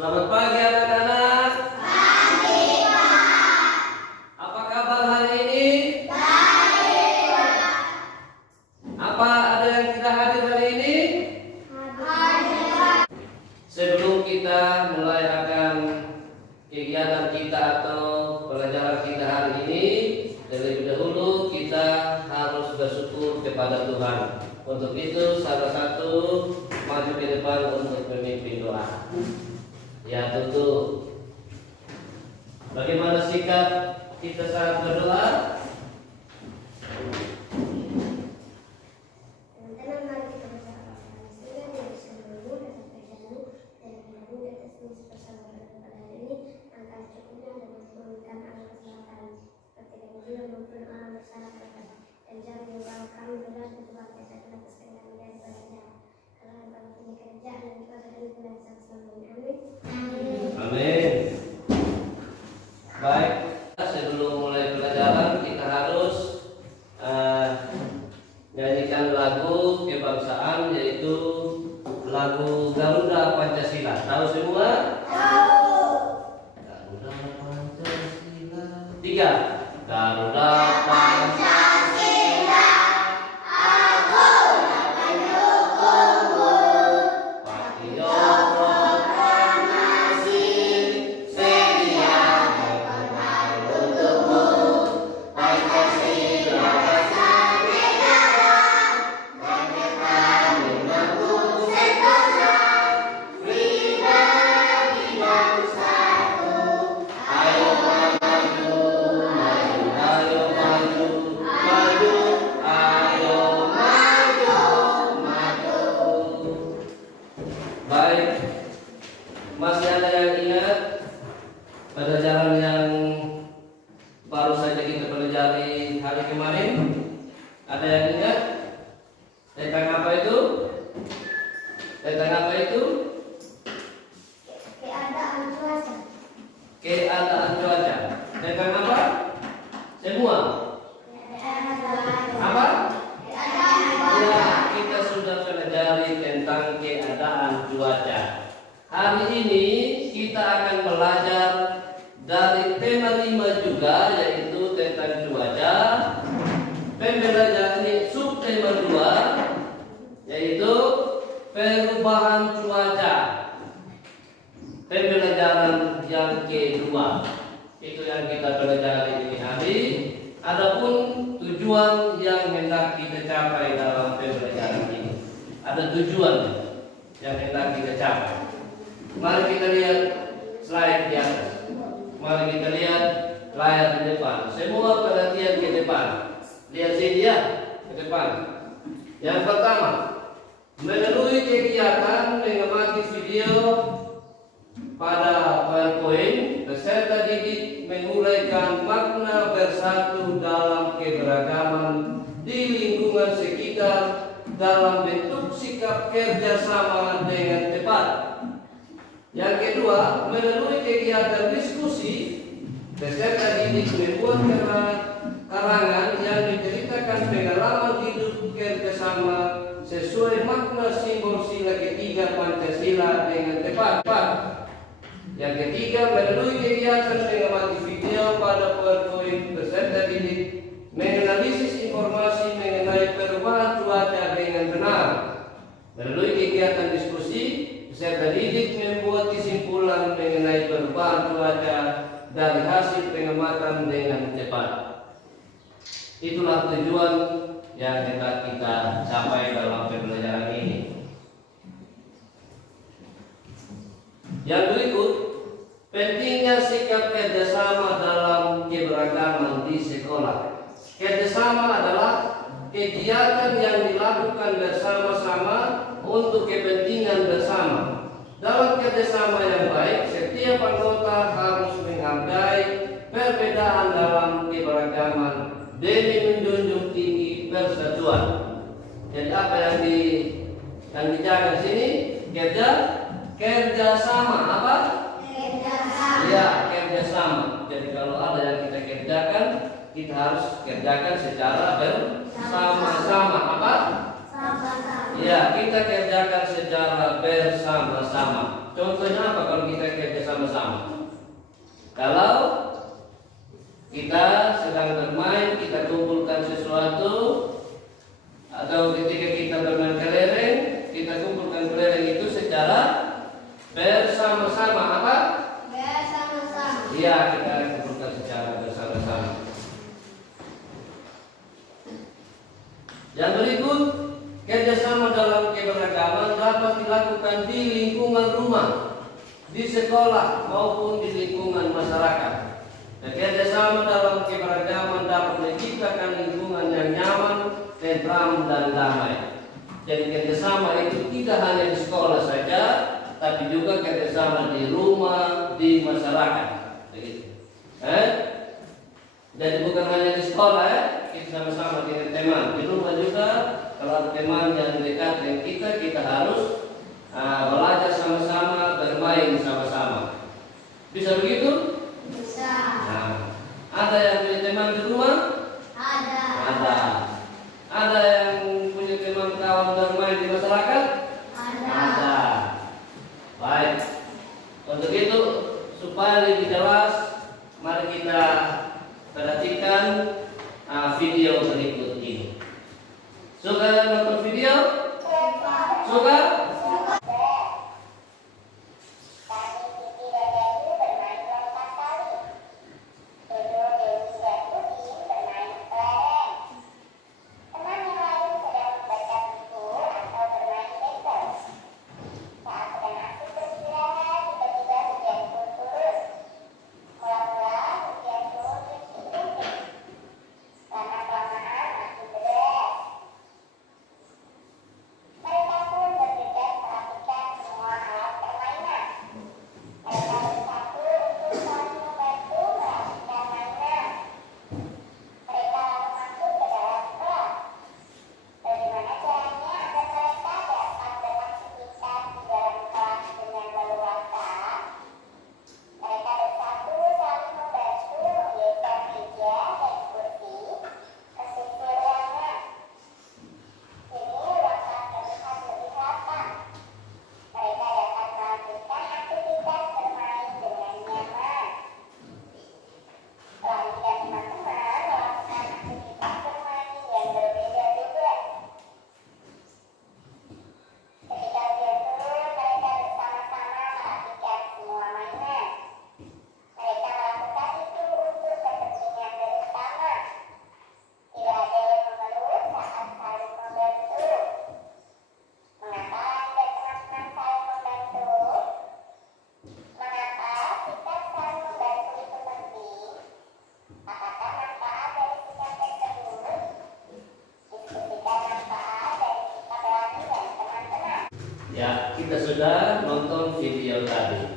Selamat pagi anak-anak. Pagi, Pak. Apa kabar hari ini? Baik, Pak. Apa ada yang tidak hadir hari ini? Hadir, Pak. Sebelum kita mulai akan kegiatan kita atau pelajaran kita hari ini, terlebih dahulu kita harus bersyukur kepada Tuhan. Untuk itu salah satu maju ke depan untuk memimpin doa. Ya tentu. Bagaimana sikap kita saat berdoa? Amin. Baik, sebelum mulai pelajaran kita harus nyanyikan lagu kebangsaan, yaitu lagu Garuda Pancasila. Tahu semua? Tahu. Garuda Pancasila. 3. Garuda Pancasila. Baik, masih ada yang ingat pelajaran yang baru saja kita pelajari hari kemarin? Ada yang ingat? Tentang apa itu? Tentang apa itu? Keadaan cuaca. Keadaan cuaca. Tentang apa? Semua? Apa? Ya, kita sudah pelajari tentang keadaan cuaca. Hari ini kita akan belajar dari tema 5 juga, yaitu tentang cuaca. Pembelajaran ini subtema 2, yaitu perubahan cuaca. Pembelajaran yang kedua itu yang kita pelajari ini hari. Adapun tujuan yang hendak kita capai dalam pembelajaran ini, ada tujuan yang hendak kita capai. Mari kita lihat slide di atas. Mari kita lihat layar di depan. Semua perhatian ke depan. Lihat sini ya, ke depan. Yang pertama, melalui kegiatan mengamati video pada PowerPoint, peserta didik menguraikan makna bersatu dalam keberagaman di lingkungan sekitar dalam bentuk sikap kerjasama dengan tepat. Yang kedua, melalui kegiatan diskusi, peserta didik membuat karangan yang menceritakan pengalaman hidup kerjasama sesuai makna simbol sila ketiga Pancasila dengan tepat. Yang ketiga, melalui kegiatan mengamati video pada PowerPoint, peserta didik menganalisis informasi mengenai perubahan cuaca dengan benar. Melalui kegiatan diskusi, peserta didik membuat kesimpulan mengenai perubahan cuaca dari hasil pengamatan dengan cepat. Itulah tujuan yang hendak kita capai dalam pembelajaran ini. Yang berikut, pentingnya sikap kerjasama dalam keberagaman di sekolah. Kerjasama adalah kegiatan yang dilakukan bersama-sama untuk kepentingan bersama. Dalam kerjasama yang baik, setiap anggota harus menghargai perbedaan dalam keberagaman demi menjunjung tinggi persatuan. Jadi apa yang dijaga di sini? Kerjasama apa? Kerjasama. Ya, kerjasama. Jadi kalau ada yang kita kerjakan, kita harus kerjakan secara bersama-sama. Apa? Sama-sama. Ya, kita kerjakan secara bersama-sama. Contohnya apa kalau kita kerja sama-sama? Kalau kita sedang bermain, kita kumpulkan sesuatu, atau ketika kita bermain kelereng, kita kumpulkan kelereng itu secara bersama-sama. Apa? Bersama-sama. Iya, kita kumpulkan secara bersama-sama. Yang berikut, kerjasama dalam keberagaman dapat dilakukan di lingkungan rumah, di sekolah maupun di lingkungan masyarakat. Dan kerjasama dalam keberagaman dapat menciptakan lingkungan yang nyaman, tentram dan damai. Jadi kerjasama itu tidak hanya di sekolah saja, tapi juga kerjasama di rumah, di masyarakat. Begitu. Jadi bukan hanya di sekolah, kita sama-sama dengan teman. Di rumah juga, kalau teman yang dekat dengan kita harus belajar sama-sama, bermain sama-sama. Bisa begitu? Bisa. Nah, ada yang punya teman di rumah? Ada. Ada. Ada yang punya teman kawan bermain di masyarakat? Ada. Ada. Baik. Untuk itu supaya lebih jelas, mari kita perhatikan video berikut ini. Suka nonton video? Suka? Ya, kita sudah nonton video tadi.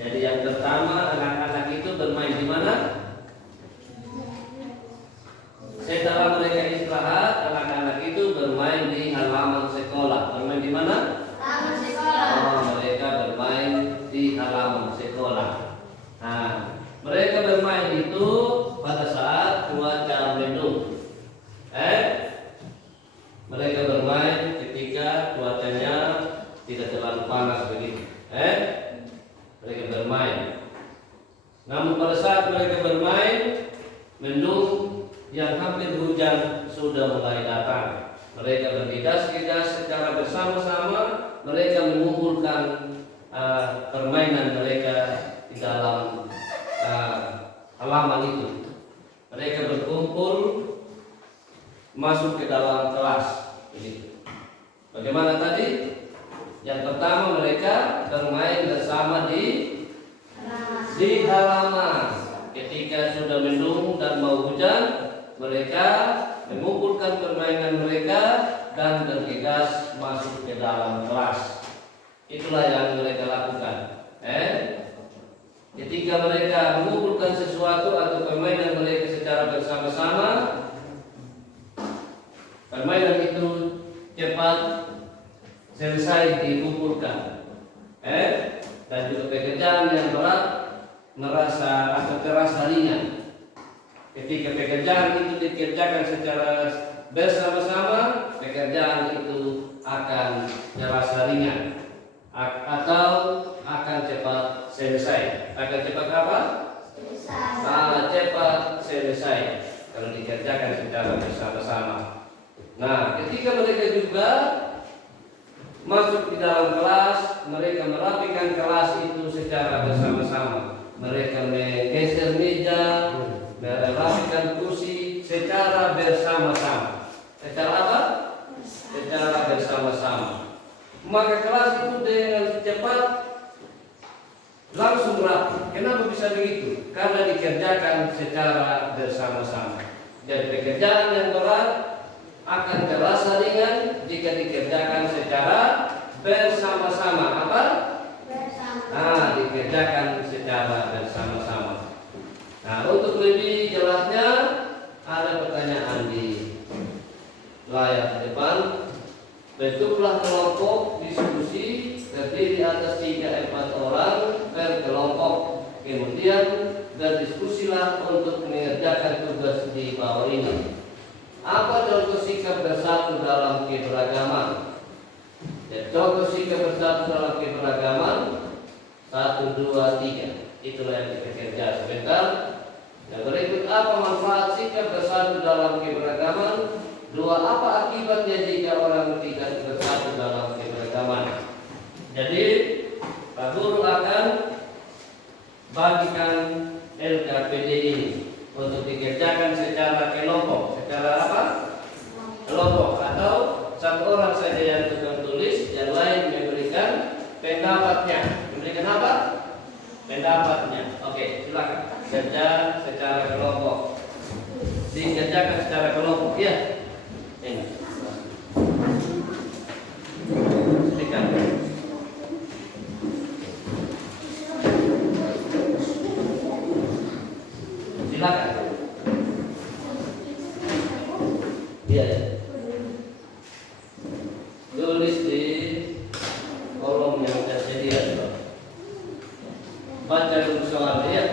Jadi yang pertama, anak-anak itu bermain di mana? Setelah mereka istirahat, anak-anak itu bermain di halaman sekolah. Bermain di mana? Halaman sekolah. Oh, mereka bermain di halaman sekolah. Nah, mereka bermain itu pada saat cuaca mendung. Mereka bermain ketika cuacanya tidak terlalu panas begitu. Mereka bermain. Namun pada saat mereka bermain, mendung yang hampir hujan sudah mulai datang. Mereka bergegas-gegas secara bersama-sama. Mereka mengumpulkan permainan mereka di dalam halaman itu. Mereka berkumpul masuk ke dalam kelas. Bagaimana tadi? Yang pertama mereka bermain bersama di halaman. Ketika sudah mendung dan mau hujan, mereka mengumpulkan permainan mereka dan bergegas masuk ke dalam kelas. Itulah yang mereka lakukan. Ketika mereka mengumpulkan sesuatu atau permainan mereka secara bersama-sama, permainan itu cepat selesai dikumpulkan. Dan juga pekerjaan yang berat terasa ringan. Ketika pekerjaan itu dikerjakan secara bersama-sama, pekerjaan itu akan terasa ringan atau akan cepat selesai. Akan cepat apa? Cepat selesai kalau dikerjakan secara bersama-sama. Nah, ketika mereka juga masuk di dalam kelas, mereka merapikan kelas itu secara bersama-sama. Mereka menggeser meja, merapikan kursi secara bersama-sama. Secara apa? Secara bersama-sama. Maka kelas itu dengan cepat langsung rapi. Kenapa bisa begitu? Karena dikerjakan secara bersama-sama. Jadi pekerjaan yang berat akan terasa ringan jika dikerjakan secara bersama-sama. Apa? Bersama. Dikerjakan secara bersama-sama. Nah, untuk lebih jelasnya ada pertanyaan di layar depan. Bentuklah kelompok diskusi terdiri atas 3-4 orang per kelompok. Kemudian berdiskusilah untuk mengerjakan tugas di bawah ini. Apa contoh sikap bersatu dalam keberagaman? Contoh sikap bersatu dalam keberagaman 1, 2, 3. Itulah yang kita kerja sebentar. Yang berikut, apa manfaat sikap bersatu dalam keberagaman? 2, apa akibatnya jika orang tidak bersatu dalam keberagaman? Jadi Pak Guru akan bagikan LKPD ini untuk dikerjakan secara kelompok. Secara apa? Kelompok, atau satu orang saja yang tukang tulis, yang lain memberikan pendapatnya. Memberikan apa? Pendapatnya. Oke, silakan kerja secara kelompok. Dikerjakan secara kelompok, ya. Ini. Silakan. Silakan. Iya. Tulis di kolom yang tersedia. Baca dulu soalnya, ya.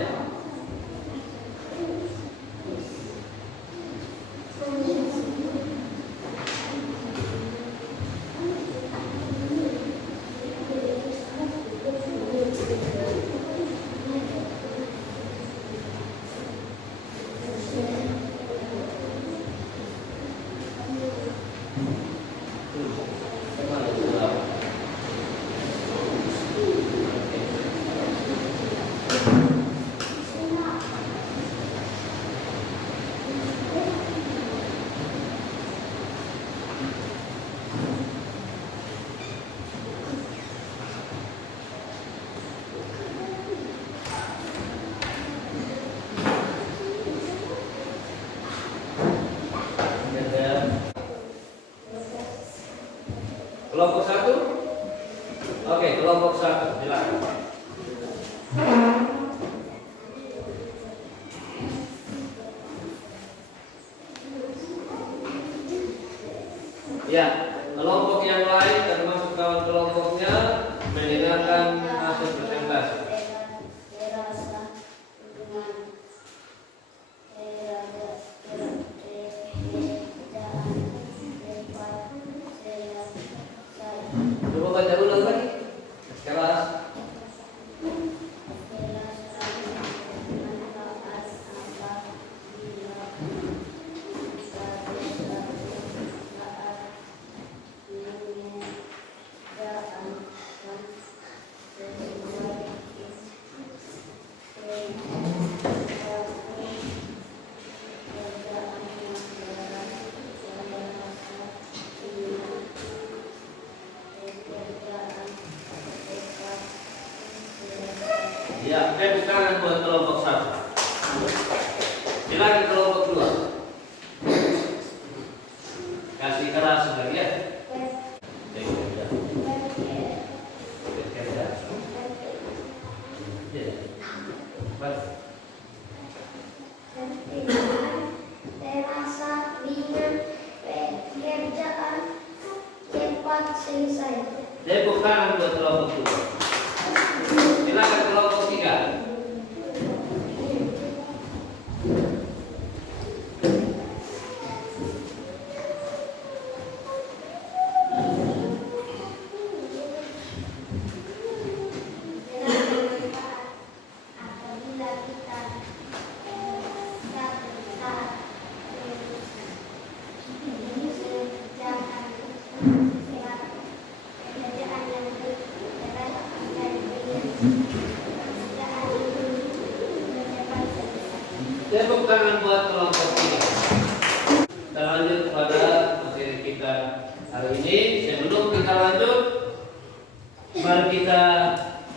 Kelompok 1? Oke, kelompok 1, silakan. Ya, kelompok yang lain termasuk kawan kelompoknya mendengarkan hasil presentasi. Coba baca ulang lagi. Kelas. Ya, tepuk tangan buat kelompok 1. Silakan kelompok 2. Kasih keras lagi, ya. Terasa ringan, pekerjaan cepat selesai. Tepuk tangan buat kelompok 2. Silakan kelompok 3. Sudah hari ini mendapat selesai. Tepuk tangan buat kelompok ini. Kita lanjut pada materi kita hari ini. Sebelum kita lanjut, mari kita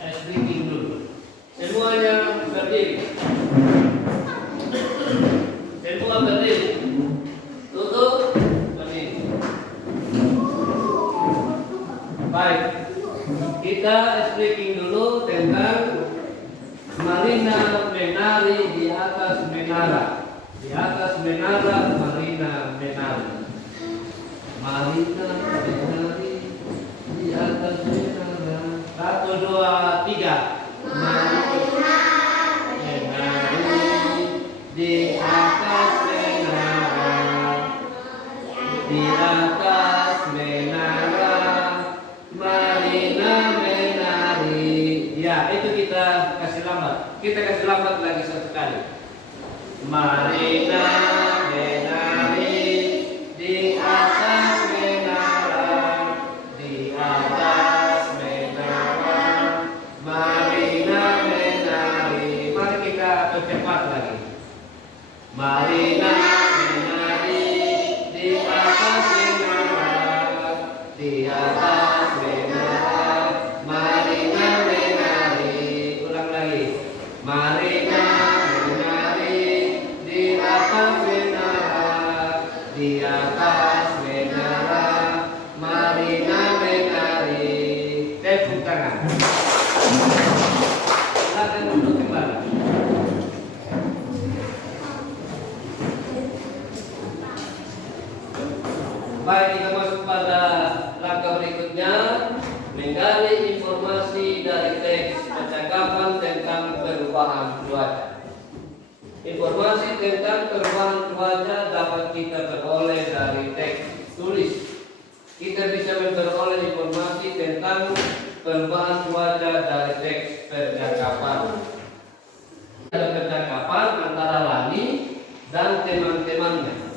ice drinking dulu. Semuanya berdiri. Semua berdiri. Tutup. Berdiri. Baik. Kita ice drinking dulu tentang Marina menari di atas menara. Di atas menara Marina menari. Marina menari di atas menara. 1, 2, 3. Marina menari di atas menara. Di atas menara Marina menari. Ya, itu kita kasih lambat. Kita kasih lambat lagi sekali. Marina menari di atas menara, di atas menara, Marina menari. Mari kita percepat lagi. Marina menari di atas menara, di atas menara, Marina menari. Ulang lagi. Marina menari di atas menara, di atas menara, Marina menari. Tepuk tangan. Silakan duduk kembali. Baik, kita masuk pada langkah berikutnya, menggali informasi dari teks percakapan tentang perubahan cuaca. Informasi tentang perubahan cuaca dapat kita peroleh dari teks tulis. Kita bisa memperoleh informasi tentang perubahan cuaca dari teks percakapan. Ada percakapan antara Lani dan teman-temannya.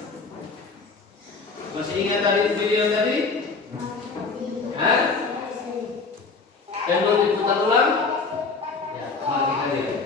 Masih ingat dari video tadi? Hah? Yang mau diputar ulang? Ya, mari kita lihat.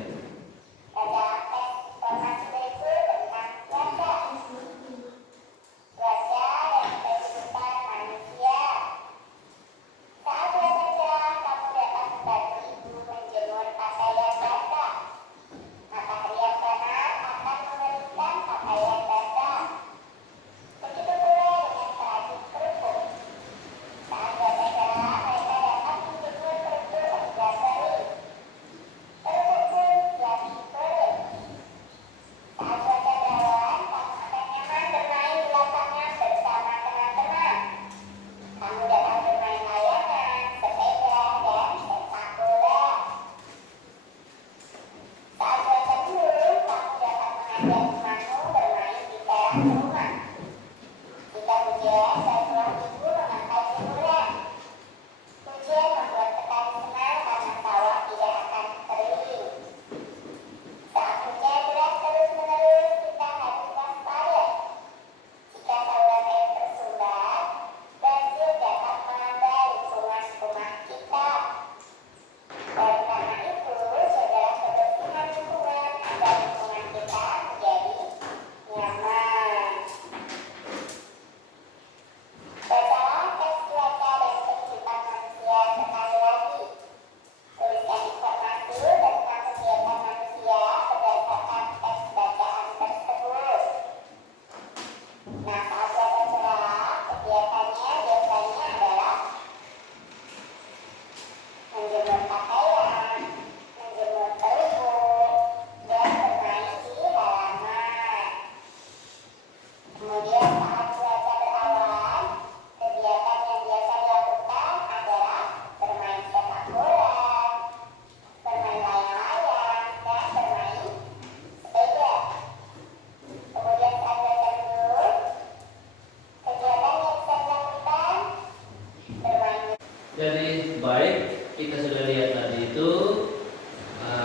Jadi baik, kita sudah lihat tadi itu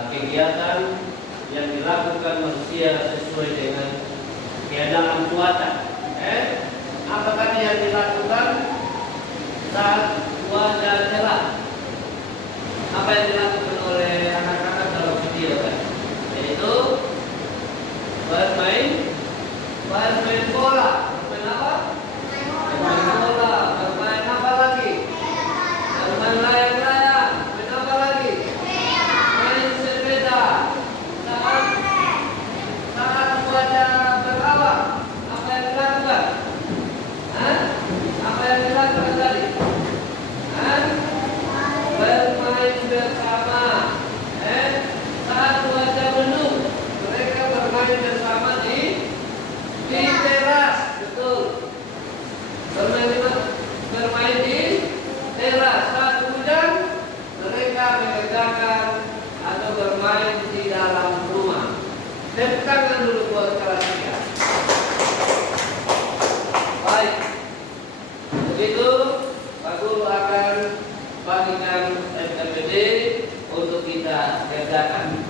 kegiatan yang dilakukan manusia sesuai dengan keadaan cuaca. Apa tadi yang dilakukan saat cuaca cerah? Apa yang dilakukan oleh mengerjakan atau bermain di dalam rumah. Tepuk tangan dulu buat kelas 3. Baik, begitu Pak Guru akan bagikan SKPD untuk kita kerjakan.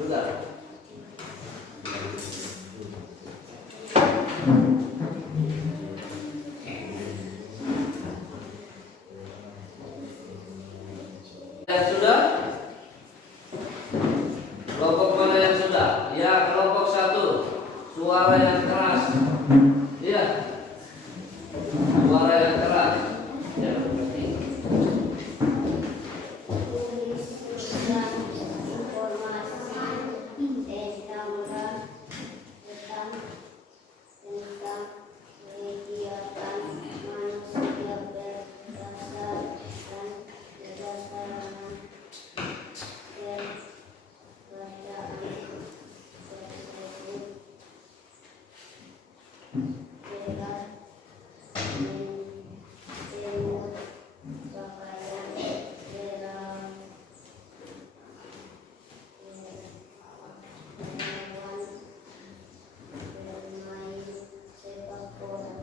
Sudah. Yang sudah? Kelompok mana yang sudah? Ya, kelompok 1. Suara yang keras. Ya. Suara yang keras. Ya, berarti.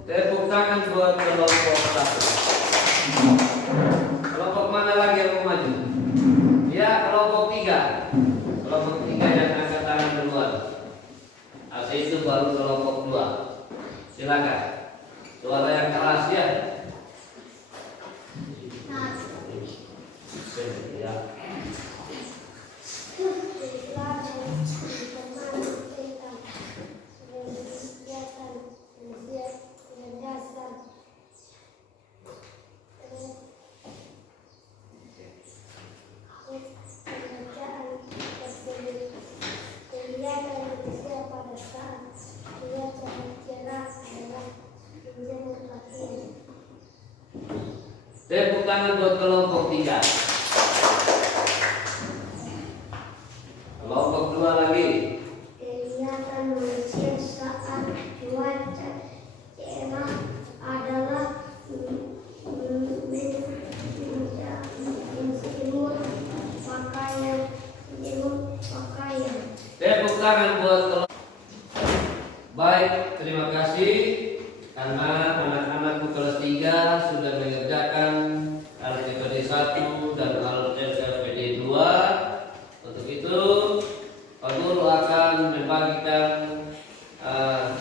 Tepuk tangan buat kelompok 1. Kelompok mana lagi yang mau maju? Ya, kelompok 3. Kelompok 3 yang angkat tangan duluan. Habis itu baru kelompok 2. Silakan. Suara yang keras ya. Ya. Tepuk tangan buat kelompok 3. Kelompok 2 lagi. Kegiatan manusia saat cuaca cerah adalah menjemur pakaian. Tepuk tangan buat kelompok. Baik, terima kasih karena anak-anakku kelas 3 sudah mengerjakan LPPD 1 dan LPPD 2. Untuk itu Pak Guru akan membagikan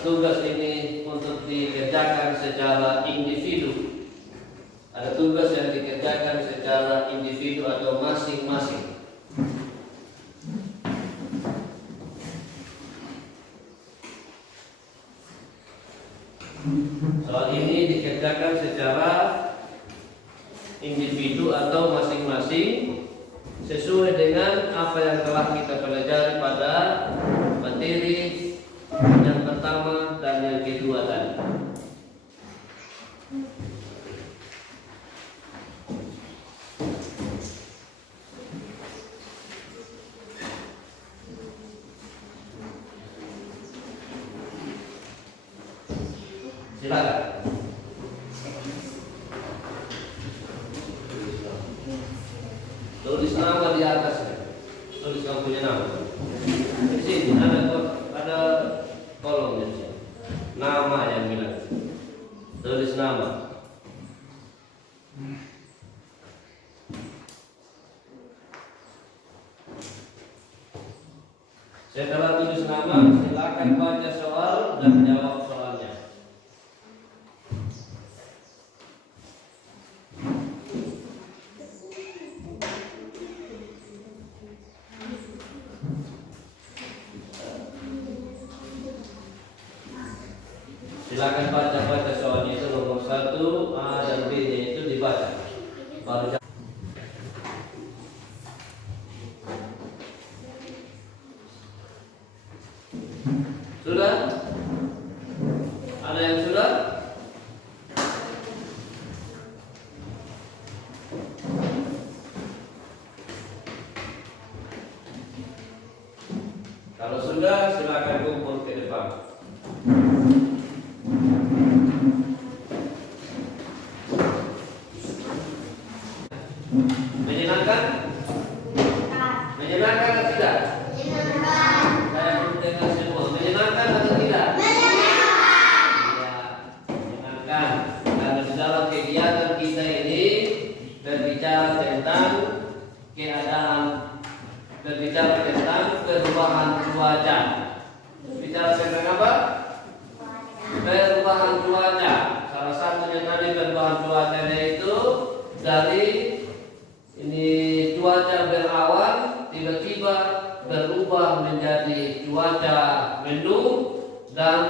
tugas ini untuk dikerjakan secara individu. Ada tugas yang dikerjakan secara individu atau masing-masing. Soal ini dikerjakan secara individu atau masing-masing sesuai dengan apa yang telah kita pelajari pada materi yang pertama dan yang kedua tadi. Silakan. Tulis nama di atasnya. Tulis kamu punya nama. Di sini ada kolom di sini. Nama yang bilang. Tulis nama. Setelah tulis nama, silakan baca soal dan jawab soalnya. Silakan baca soalnya itu nomor 1 A dan B-nya itu dibaca. Baru sudah? Ada yang sudah? Kalau sudah, silakan kumpul ke depan. Menyenangkan? Menyenangkan atau tidak? Saya belum dengar semua. Menyenangkan atau tidak? Ya, menyenangkan. Karena di dalam kegiatan kita ini berbicara tentang keadaan, berbicara tentang perubahan cuaca. Bicara tentang apa? Perubahan cuaca. Salah satunya tadi perubahan cuacanya itu dari ini cuaca berawan tiba-tiba berubah menjadi cuaca mendung dan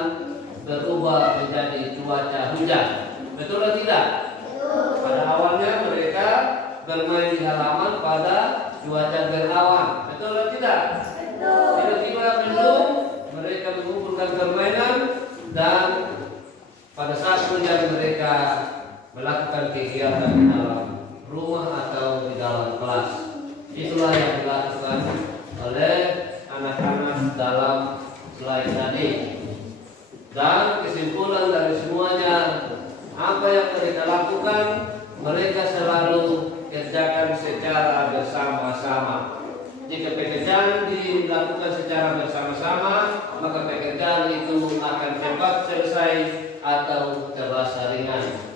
berubah menjadi cuaca hujan. Betul atau tidak? Betul. Pada awalnya mereka bermain di halaman pada cuaca berawan. Betul atau tidak? Betul. Tiba-tiba mendung, mereka mengumpulkan permainan dan pada saat hujan mereka melakukan kegiatan di dalam rumah atau di dalam kelas. Itulah yang dilakukan oleh anak-anak dalam slide tadi. Dan kesimpulan dari semuanya, apa yang mereka lakukan, mereka selalu kerjakan secara bersama-sama. Jika pekerjaan dilakukan secara bersama-sama, maka pekerjaan itu akan cepat selesai atau terasa ringan.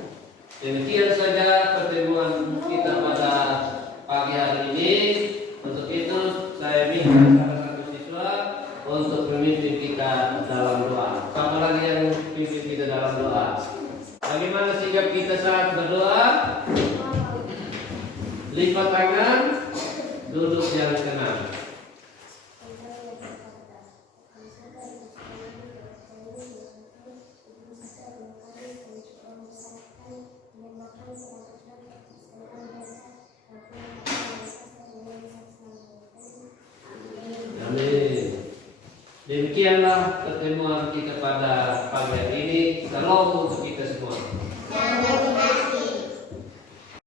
Demikian saja pertemuan kita pada pagi hari ini. Untuk itu saya minta salah satu siswa untuk memimpin kita dalam doa. Siapa lagi yang memimpin kita dalam doa? Bagaimana sikap kita saat berdoa? Lipat tangan, duduk yang tenang. Demikianlah pertemuan kita pada pagi hari ini. Salam untuk kita semua.